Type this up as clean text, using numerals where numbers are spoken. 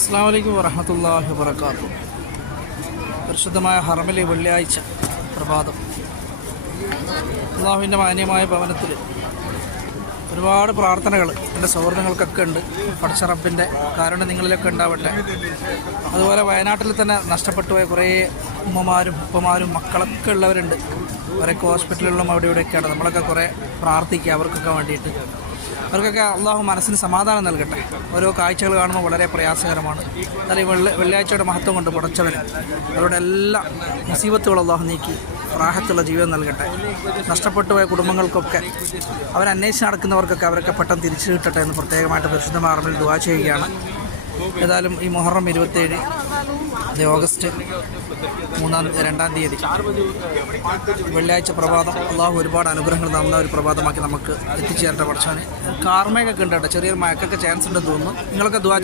അസ്സലാമു അലൈക്കും വറഹ്മത്തുള്ളാഹി വബറകാതുഹു. പരിശുദ്ധമായ ഹറമിലെ വെള്ളിയാഴ്ച പ്രഭാതം അള്ളാഹുവിൻ്റെ മാന്യമായ ഭവനത്തിൽ ഒരുപാട് പ്രാർത്ഥനകൾ എൻ്റെ സൗഹൃദങ്ങൾക്കൊക്കെ ഉണ്ട്. പടച്ച റബ്ബിൻ്റെ കാരുണ്യം നിങ്ങളിലൊക്കെ ഉണ്ടാവട്ടെ. അതുപോലെ വയനാട്ടിൽ തന്നെ നഷ്ടപ്പെട്ടു പോയ കുറേ ഉമ്മമാരും ഉപ്പമാരും മക്കളൊക്കെ ഉള്ളവരുണ്ട്. അവരൊക്കെ ഹോസ്പിറ്റലുകളിലും അവിടെ ഇവിടെയൊക്കെയാണ്. നമ്മളൊക്കെ കുറേ പ്രാർത്ഥിക്കുക അവർക്കൊക്കെ വേണ്ടിയിട്ട്. അവർക്കൊക്കെ അള്ളാഹു മനസ്സിന് സമാധാനം നൽകട്ടെ. ഓരോ കാഴ്ചകൾ കാണുമ്പോൾ വളരെ പ്രയാസകരമാണ്. എന്നാൽ ഈ വെള്ളിയാഴ്ചയുടെ മഹത്വം കൊണ്ട് പടച്ചവന് അവരുടെ എല്ലാ മുസീബത്തുകളും അള്ളാഹു നീക്കി റാഹത്തുള്ള ജീവിതം നൽകട്ടെ. നഷ്ടപ്പെട്ടു പോയ കുടുംബങ്ങൾക്കൊക്കെ അവരന്വേഷിച്ച് നടക്കുന്നവർക്കൊക്കെ അവരൊക്കെ പെട്ടെന്ന് തിരിച്ചു കിട്ടട്ടെ എന്ന് പ്രത്യേകമായിട്ട് പരിശുദ്ധ ഹറമിൽ ദുആ ചെയ്യുകയാണ്. ഏതായാലും ഈ മുഹറം 27 ഓഗസ്റ്റ് 2-ാം തീയതി വെള്ളിയാഴ്ച പ്രഭാതം അള്ളാഹു ഒരുപാട് അനുഗ്രഹങ്ങൾ തന്ന ഒരു പ്രഭാതമാക്കി നമുക്ക് എത്തിച്ചേരട്ടെ. പഠിച്ചാൽ കാർമയൊക്കെ ഉണ്ട് കേട്ടോ. ചെറിയൊരു മയക്കൊക്കെ ചാൻസ് ഉണ്ടെന്ന് തോന്നുന്നു. നിങ്ങളൊക്കെ ദുആ